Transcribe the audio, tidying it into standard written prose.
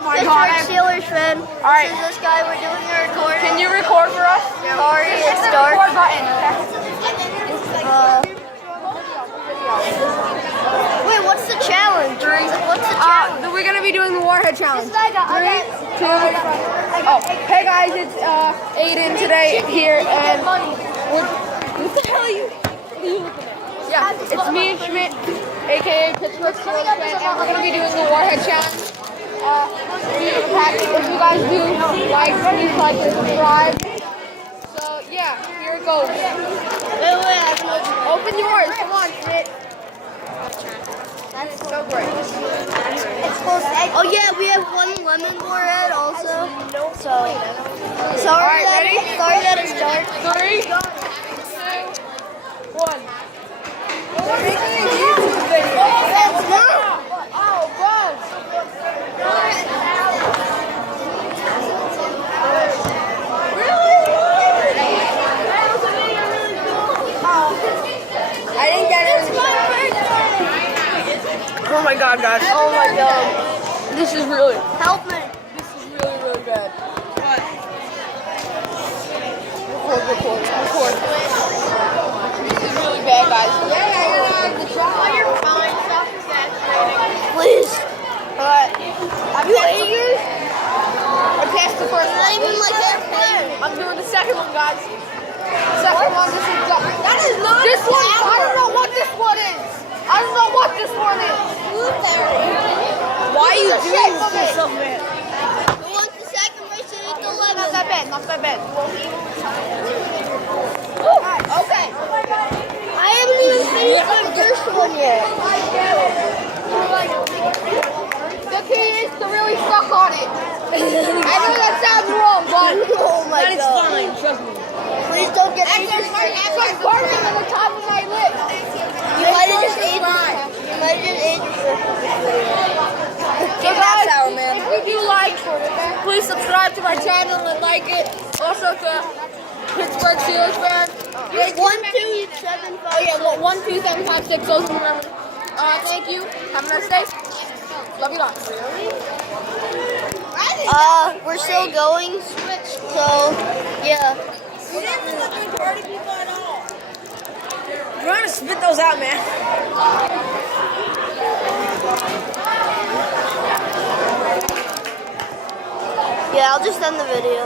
my God. Steelers fan. All right. This is this guy. We're doing a recording. Can you record for us? Sorry, Hit it's the dark. record button. Wait, what's the challenge? What's the challenge? We're gonna be doing the Warhead challenge. 3, 2. Oh, hey guys, it's Aiden today here, and what the hell are you looking at? Yeah, it's me and Schmidt, aka Pittsburgh Steelers fan, and we're gonna be doing the Warhead challenge. If you guys do like, please like and subscribe. So yeah, here it goes. Wait, Open yours. Come on, Schmidt. That's so great. Oh yeah, we have one lemon Warhead also. So Alright, ready? Sorry that it's dark. 3, 2, 1. We're making a YouTube video. Oh, Buzz. I didn't get it. Oh my God, guys. Oh my God. This is really, Help me. this is really bad. Record. This is really bad, guys. You're fine. Stop exaggerating. Please. Alright. Have you ate yours? I passed the first one. Not even like that. I'm doing the second one, guys. Second one, this is done. That is not this one. I don't know what this one is. I don't know what this one is. Why are you doing this so bad? Who wants the second race to eat the lemon? Not that bad. Okay. I haven't even finished the first one yet. The key is to really suck on it. I know that sounds wrong, but Oh my that is God. fine. Trust me. Please don't get me It's like burning on the top of my lip. You might have just ate your So guys, if you like, please subscribe to my channel and like it. Also to Pittsburgh Steelers fan. 1, 2, 7, 5. Oh yeah, 1, 2, 7, 5, 6. Those are the numbers. Thank you. Have a nice day. Love you lots. We're still going. So, yeah. You didn't look like party people at all. You're trying to spit those out, man. Yeah, I'll just end the video.